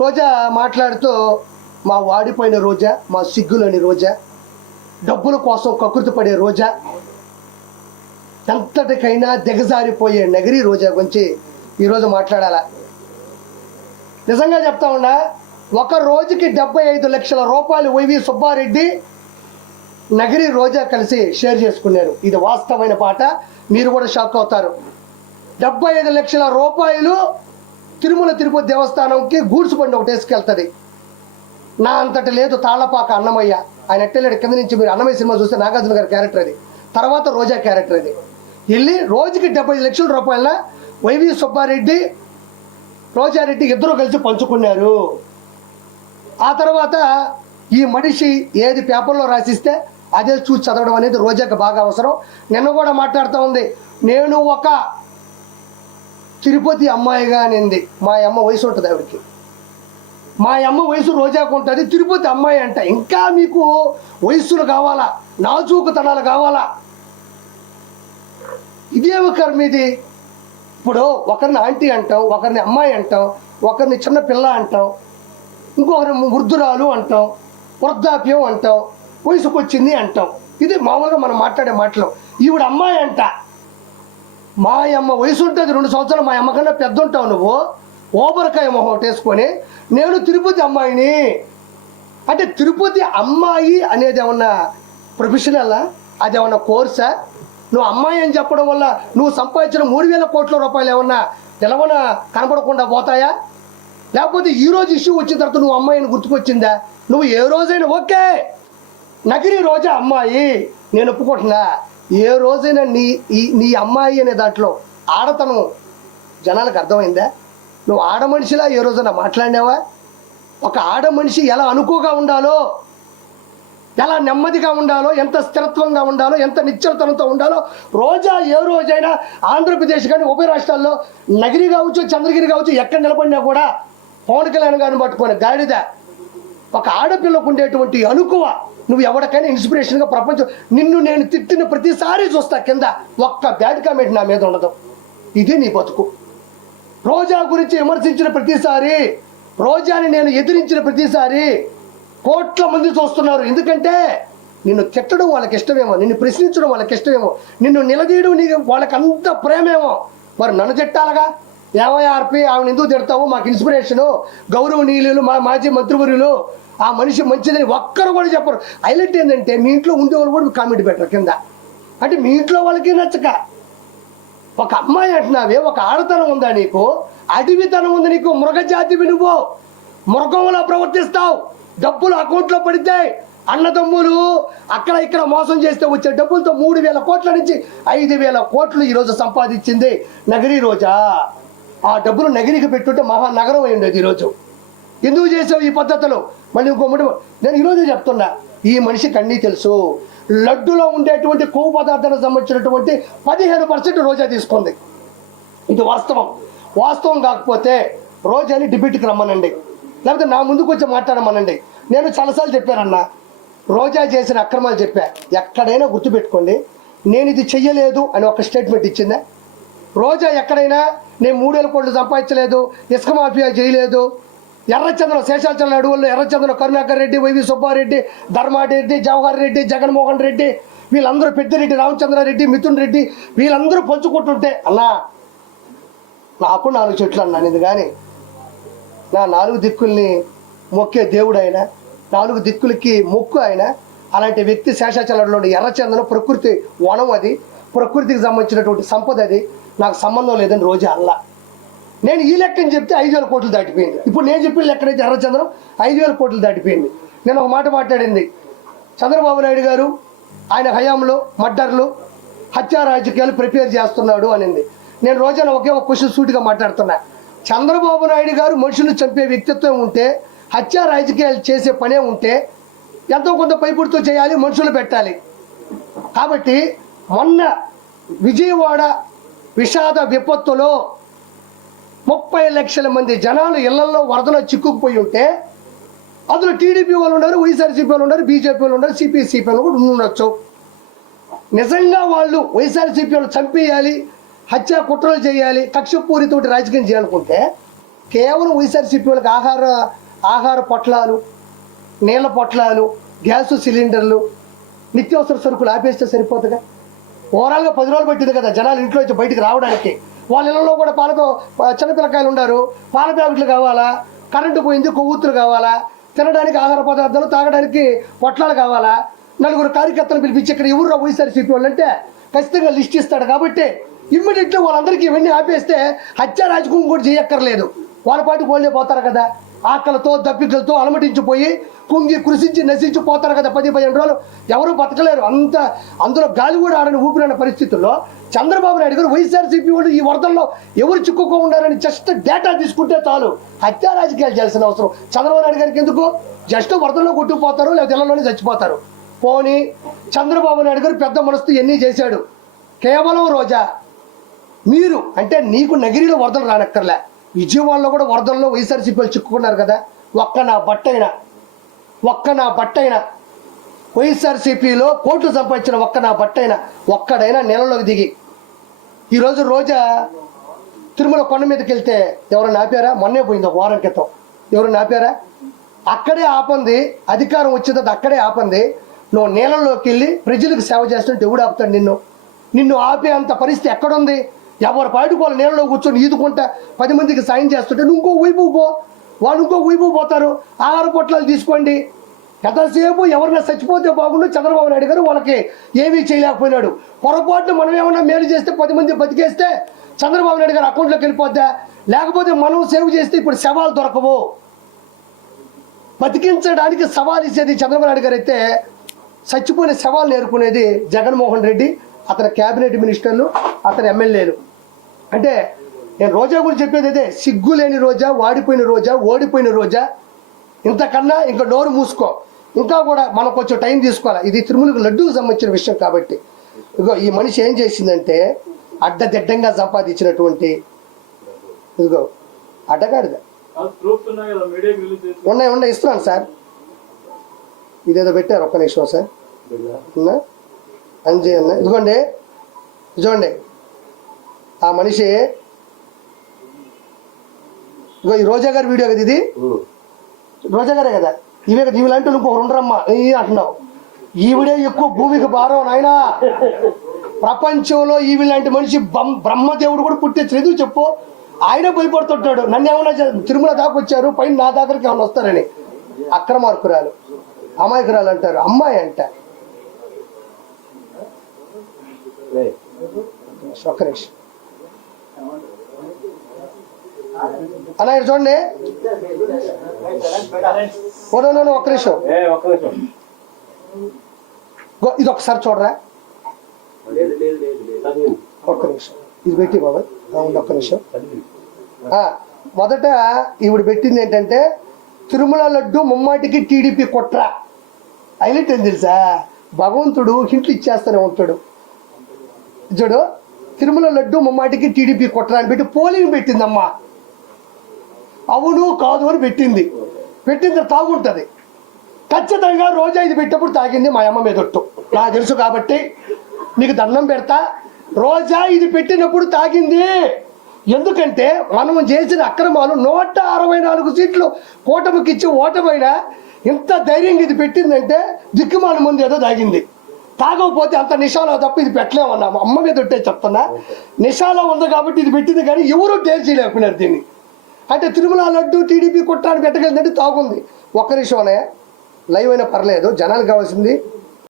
రోజా మాట్లాడుతూ మా వాడిపోయిన రోజా, మా సిగ్గులని రోజా, డబ్బుల కోసం కకృతి పడే రోజా, ఎంతటికైనా దిగజారిపోయే నగరి రోజా గురించి ఈరోజు మాట్లాడాలా. నిజంగా చెప్తా ఉన్నా, ఒక రోజుకి 75 లక్షల రూపాయలు వైవి సుబ్బారెడ్డి నగరి రోజా కలిసి షేర్ చేసుకున్నారు. ఇది వాస్తవమైన పాట, మీరు కూడా షాక్ అవుతారు. 75 లక్షల రూపాయలు తిరుమల తిరుపతి దేవస్థానంకి గూడ్స్ బండి ఒకటి వేసుకెళ్తుంది. నా అంతటి లేదు తాళ్లపాక అన్నమయ్య, ఆయన ఎట్టలేడు కింద నుంచి. మీరు అన్నమయ్య సినిమా చూస్తే నాగార్జున గారి క్యారెక్టర్ అది, తర్వాత రోజా క్యారెక్టర్ అది. వెళ్ళి రోజుకి 75 లక్షల రూపాయల వైవి సుబ్బారెడ్డి రోజారెడ్డి ఇద్దరు కలిసి పంచుకున్నారు. ఆ తర్వాత ఈ మనిషి ఏది పేపర్లో రాసిస్తే అదే చూసి చదవడం అనేది రోజాకి బాగా అవసరం. నిన్న కూడా మాట్లాడుతూ ఉంది, నేను ఒక తిరుపతి అమ్మాయిగా అనింది. మా అమ్మ వయసు ఉంటుంది ఆవిడకి, మా అమ్మ వయసు రోజాకు ఉంటుంది, తిరుపతి అమ్మాయి అంట. ఇంకా మీకు వయస్సులు కావాలా, నాజూకుతనాలు కావాలా? ఇదేమి కర్మ ఇది? ఇప్పుడు ఒకరిని ఆంటీ అంటాం, ఒకరిని అమ్మాయి అంటాం, ఒకరిని చిన్న పిల్ల అంటాం, ఇంకొకరిని వృద్ధురాలు అంటాం, వృద్ధాప్యం అంటాం, వయసుకు వచ్చింది అంటాం. ఇది మామూలుగా మనం మాట్లాడే మాటలు. ఈవిడ అమ్మాయి అంట. మా అమ్మ వయసు ఉంటుంది 2 సంవత్సరాలు, మా అమ్మ కన్నా పెద్ద ఉంటావు నువ్వు. ఓబరకాయ మొహం వేసుకొని నేను తిరుపతి అమ్మాయిని అంటే, తిరుపతి అమ్మాయి అనేది ఏమన్నా ప్రొఫెషనలా? అది ఏమన్నా కోర్సా? నువ్వు అమ్మాయి అని చెప్పడం వల్ల నువ్వు సంపాదించిన 3,000 కోట్ల రూపాయలు ఏమన్నా తెలవన కనపడకుండా పోతాయా? లేకపోతే ఈరోజు ఇష్యూ వచ్చిన తర్వాత నువ్వు అమ్మాయిని గుర్తుకొచ్చిందా? నువ్వు ఏ రోజైనా ఓకే నగిరి రోజా అమ్మాయి నేను ఒప్పుకుంటున్నా. ఏ రోజైనా నీ అమ్మాయి అనే దాంట్లో ఆడతనం జనాలకు అర్థమైందా? నువ్వు ఆడ మనిషిలా ఏ రోజైనా మాట్లాడినావా? ఒక ఆడ మనిషి ఎలా అనుకోగా ఉండాలో, ఎలా నెమ్మదిగా ఉండాలో, ఎంత స్థిరత్వంగా ఉండాలో, ఎంత నిశ్చలతనంతో ఉండాలో రోజా ఏ రోజైనా ఆంధ్రప్రదేశ్ కానీ ఉభయ రాష్ట్రాల్లో నగిరి కావచ్చు, చంద్రగిరి కావచ్చు, ఎక్కడ నిలబడినా కూడా పవన్ కళ్యాణ్ గారిని పట్టుకొని గాడిద ఒక ఆడపిల్లకు ఉండేటువంటి అనుకువ నువ్వు ఎవరికైనా ఇన్స్పిరేషన్గా ప్రపంచం. నిన్ను నేను తిట్టిన ప్రతిసారి చూస్తా కింద ఒక్క బ్యాడ్ కామెంట్ నా మీద ఉండదు. ఇది నీ బతుకు. రోజా గురించి విమర్శించిన ప్రతిసారి, రోజాని నేను ఎదిరించిన ప్రతిసారి కోట్ల మంది చూస్తున్నారు. ఎందుకంటే నిన్ను తిట్టడం వాళ్ళకి ఇష్టమేమో, నిన్ను ప్రశ్నించడం వాళ్ళకి ఇష్టమేమో, నిన్ను నిలదీయడం నీకు వాళ్ళకి అంత ప్రేమేమో. మరి నన్ను తిట్టాలగా? ఏమయ్యార్పి ఆవిడ ఎందుకు తిడతావు? మాకు ఇన్స్పిరేషను, గౌరవనీయులు, మా మాజీ మంత్రివర్యులు, ఆ మనిషి మంచిదని ఒక్కరు కూడా చెప్పరు. హైలైట్ ఏంటంటే మీ ఇంట్లో ఉండేవాళ్ళు కూడా కామెంట్ పెట్టరు కింద. అంటే మీ ఇంట్లో వాళ్ళకి నచ్చక ఒక అమ్మాయి అంటున్నావే, ఒక ఆడతనం ఉందా నీకు? అడవితనం ఉంది నీకు. మృగజాతివి నువ్వు. మృగంలా ప్రవర్తిస్తావు. డబ్బులు అకౌంట్లో పడితే అన్నదమ్ములు అక్కడ ఇక్కడ మోసం చేస్తే వచ్చే డబ్బులతో 3,000 కోట్ల నుంచి 5,000 కోట్లు ఈరోజు సంపాదించింది నగరి రోజా. ఆ డబ్బులు నగరికి పెట్టుంటే మహానగరం అయి ఉండేది ఈరోజు. ఎందుకు చేసావు ఈ పద్ధతులు? మళ్ళీ ఇంకొకటి నేను ఈరోజే చెప్తున్నా, ఈ మనిషికి అన్నీ తెలుసు. లడ్డులో ఉండేటువంటి కొవ్వు పదార్థానికి సంబంధించినటువంటి 15% రోజా తీసుకుంది. ఇది వాస్తవం. వాస్తవం కాకపోతే రోజాని డిబేట్కి రమ్మనండి, లేకపోతే నా ముందుకు వచ్చి మాట్లాడమనండి. నేను చాలాసార్లు చెప్పానన్నా, రోజా చేసిన అక్రమాలు చెప్పా. ఎక్కడైనా గుర్తుపెట్టుకోండి, నేను ఇది చెయ్యలేదు అని ఒక స్టేట్మెంట్ ఇచ్చిందా? రోజా ఎక్కడైనా నేను 3,000 కోట్లు సంపాదించలేదు, ఇసుక మాఫియా చేయలేదు, ఎర్రచంద్రం శేషాచలం అడవుల్లో ఎర్రచంద్రం కరుణాకర్ రెడ్డి, వైవి సుబ్బారెడ్డి, ధర్మారెడ్డి, జవహర్ రెడ్డి, జగన్మోహన్ రెడ్డి, వీళ్ళందరూ పెద్దిరెడ్డి, రామచంద్రారెడ్డి, మిథున్ రెడ్డి, వీళ్ళందరూ పంచుకుంటుంటే అన్నా నాకు 4 చెట్లు అన్నాను. ఇది కానీ నా 4 దిక్కుల్ని మొక్కే దేవుడు ఆయన, 4 దిక్కులకి మొక్కు ఆయన. అలాంటి వ్యక్తి శేషాచలంలో ఎర్రచందనం ప్రకృతి వనం, అది ప్రకృతికి సంబంధించినటువంటి సంపద, అది నాకు సంబంధం లేదని రోజా అల్లా. నేను ఈ లెక్కని చెప్తే 5,000 కోట్లు దాటిపోయింది. ఇప్పుడు నేను చెప్పిన లెక్కనైతే ఎర్రచందనం 5,000 కోట్లు దాటిపోయింది. నేను ఒక మాట మాట్లాడింది, చంద్రబాబు నాయుడు గారు ఆయన హయాంలో మర్డర్లు, హత్యా రాజకీయాలు ప్రిపేర్ చేస్తున్నాడు అనింది. నేను రోజాన ఒకే ఒక క్వశ్చన్ సూటిగా మాట్లాడుతున్నా. చంద్రబాబు నాయుడు గారు మనుషులు చంపే వ్యక్తిత్వం ఉంటే, హత్యా రాజకీయాలు చేసే పనే ఉంటే ఎంతో కొంత పైపుడితో చేయాలి, మనుషులు పెట్టాలి. కాబట్టి మొన్న విజయవాడ విషాద విపత్తులో 30 లక్షల మంది జనాలు ఇళ్లలో వరదలో చిక్కుకుపోయి ఉంటే అందులో టీడీపీ వాళ్ళు ఉన్నారు, వైఎస్ఆర్సీపీ వాళ్ళు ఉన్నారు, బీజేపీ వాళ్ళు ఉన్నారు, సిపిఐ వాళ్ళు కూడా ఉండొచ్చు. నిజంగా వాళ్ళు వైఎస్ఆర్సీపీ వాళ్ళు చంపేయాలి, హత్యా కుట్రలు చేయాలి, కక్షపూరితోటి రాజకీయం చేయాలనుకుంటే కేవలం వైఎస్ఆర్సీపీ వాళ్ళకి ఆహార పొట్లాలు, నీళ్ళ పొట్లాలు, గ్యాసు సిలిండర్లు, నిత్యావసర సరుకులు ఆపేస్తే సరిపోతుందిగా. ఓవరాల్గా 10 రోజులు పట్టింది కదా జనాలు ఇంట్లో వచ్చి బయటికి రావడానికి. వాళ్ళ ఇళ్ళలో కూడా చిన్నపిల్లకాయలు ఉన్నారు, పాల ప్యాకెట్లు కావాలా, కరెంటు పోయింది, కొవ్వొత్తులు కావాలా, తినడానికి ఆహార పదార్థాలు, తాగడానికి పొట్లాలు కావాలా. 4 కార్యకర్తలు పిలిపించి ఇక్కడ ఎవరు వైఎస్ఆర్సీపీ వాళ్ళు అంటే ఖచ్చితంగా లిస్ట్ ఇస్తాడు. కాబట్టి ఇమ్మీడియట్లీ వాళ్ళందరికీ ఇవన్నీ ఆపేస్తే హత్య రాజకీయం కూడా చేయక్కర్లేదు. వాళ్ళ పాటు వాళ్ళే పోతారు కదా, ఆకలితో దప్పికలతో అలమటించిపోయి కుంగి కృషించి నశించి పోతారు కదా. 10-15 రోజులు ఎవరు బతకలేరు. అందులో గాలి కూడా ఆడని ఊపిరిన పరిస్థితుల్లో చంద్రబాబు నాయుడు గారు వైఎస్ఆర్సీపీ వాళ్ళు ఈ వరదల్లో ఎవరు చిక్కుకోకుండారని జస్ట్ డేటా తీసుకుంటే చాలు. హత్య రాజకీయాలు చేయాల్సిన అవసరం చంద్రబాబు నాయుడు గారికి ఎందుకు? జస్ట్ వరదల్లో కొట్టుకుపోతారు, లేదా ఇళ్లలోనే చచ్చిపోతారు. పోనీ చంద్రబాబు నాయుడు గారు పెద్ద మనసుతో ఎన్ని చేశాడు. కేవలం రోజా మీరు అంటే నీకు నగిరిలో వరదలు రానక్కర్లే, విజయవాడలో కూడా వరదల్లో వైఎస్ఆర్సీపీ వాళ్ళు చిక్కుకున్నారు కదా. ఒక్క నా బట్టైనా వైఎస్ఆర్సీపీలో కోట్లు సంపాదించిన ఒక్కడైనా నెలలోకి దిగి ఈరోజు రోజా తిరుమల కొండ మీదకి వెళ్తే ఎవరైనా ఆపారా? మొన్నే పోయింది ఒక వారం క్రితం. ఎవరైనా ఆపారా? అక్కడే ఆపంది, అధికారం వచ్చింది అక్కడే ఆపంది. నువ్వు నీళ్ళలోకి వెళ్ళి ప్రజలకు సేవ చేస్తుంటే ఎవడు ఆపుతాడు నిన్ను ఆపే అంత పరిస్థితి ఎక్కడుంది? ఎవరు పాటుకు వాళ్ళు నీళ్ళలో కూర్చొని ఈదుకుంటా 10 మందికి సాయం చేస్తుంటే నువ్వు ఇంకో వైపు పో, వాళ్ళు ఇంకో వైపు పోతారు. ఆహార పొట్లాలు తీసుకోండి. ఎంతసేపు ఎవరైనా చచ్చిపోతే బాగుండు. చంద్రబాబు నాయుడు గారు వాళ్ళకి ఏమీ చేయలేకపోయినాడు. పొరపాటున మనం ఏమన్నా మేలు చేస్తే 10 మంది బతికేస్తే చంద్రబాబు నాయుడు గారు అకౌంట్లోకి వెళ్ళిపోద్దా? లేకపోతే మనం సేవ్ చేస్తే ఇప్పుడు శవాలు దొరకవు. బతికించడానికి సవాల్ ఇచ్చేది చంద్రబాబు నాయుడు గారు అయితే చచ్చిపోయిన శవాలు నేర్చుకునేది జగన్మోహన్ రెడ్డి, అతని క్యాబినెట్ మినిస్టర్లు, అతని ఎమ్మెల్యేలు. అంటే నేను రోజా గురించి చెప్పేది అదే, సిగ్గు లేని రోజా, వాడిపోయిన రోజా, ఓడిపోయిన రోజా. ఇంతకన్నా ఇంకా నోరు మూసుకో. ఇంకా కూడా మనం కొంచెం టైం తీసుకోవాలి. ఇది తిరుమలకు లడ్డూకు సంబంధించిన విషయం కాబట్టి. ఇదిగో ఈ మనిషి ఏం చేసిందంటే అడ్డదిడ్డంగా సంపాదించినటువంటి ఇదిగో అడ్డగాడిద ఉన్నాయి ఇస్తున్నాను సార్. ఇదేదో పెట్టారు, ఒక్క నిమిషం సార్. అంజీ అన్న ఇదిగోండి, చూడండి ఆ మనిషి. ఇగో ఈ రోజా గారి వీడియో కదా ఇది, రోజా గారే కదా, ఇవే కదా. ఇవి లాంటి ఇంకొకరు ఉండరమ్మా అంటున్నావు. ఈవిడే ఎక్కువ భూమికి భారం నాయనా. ప్రపంచంలో ఈవి లాంటి మనిషి బ్రహ్మదేవుడు కూడా పుట్టించలేదు చెప్పు. ఆయన భయపడుతుంటాడు. నన్ను ఏమన్నా తిరుమల దాకా వచ్చారు, పైన నా దగ్గరికి ఏమన్నా వస్తారని. అక్రమార్కురాలు, అమాయకురాలు అంటారు, అమ్మాయి అంట. ఒక్క నిమిషం అలా చూడండి, ఒక్క నిమిషం ఇది ఒకసారి చూడరా. ఒక్క నిమిషం ఇది పెట్టి బాబాయ్, ఒక్క నిమిషం. మొదట ఈవిడ పెట్టింది ఏంటంటే తిరుమల లడ్డు ముమ్మాటికి టీడీపీ కుట్ర. హైలైట్ ఏం తెలుసా, భగవంతుడు హింట్లు ఇచ్చేస్తూనే ఉంటాడు. చూడు, తిరుమల లడ్డు ముమ్మాటికి టీడీపీ కుట్ర అని పెట్టి పోలింగ్ పెట్టిందమ్మా. అవును కాదు అని పెట్టింది తాగుంటుంది ఖచ్చితంగా. రోజా ఇది పెట్టినప్పుడు తాగింది మా అమ్మ మీదొట్టు, నాకు తెలుసు కాబట్టి నీకు దండం పెడతా. రోజా ఇది పెట్టినప్పుడు తాగింది. ఎందుకంటే మనం చేసిన అక్రమాలు 164 సీట్లు కూటమికి ఇచ్చి ఓటమైనా ఇంత ధైర్యంగా ఇది పెట్టిందంటే దిక్కుమాల ముందు ఏదో తాగింది. తాగకపోతే అంత నిషాలో తప్ప ఇది పెట్టలేమన్నాము. అమ్మ మీద ఉంటే చెప్తున్నా, నిషాలో ఉంది కాబట్టి ఇది పెట్టింది, కానీ ఎవరూ డేర్ చేయలేకపోయినారు దీన్ని. అంటే తిరుమల లడ్డు టీడీపీ కుట్రాన్ని పెట్టగలిందంటే తాగుంది. ఒక్క నిమిషంనే లైవ్ అయినా పర్లేదు, జనానికి కావాల్సింది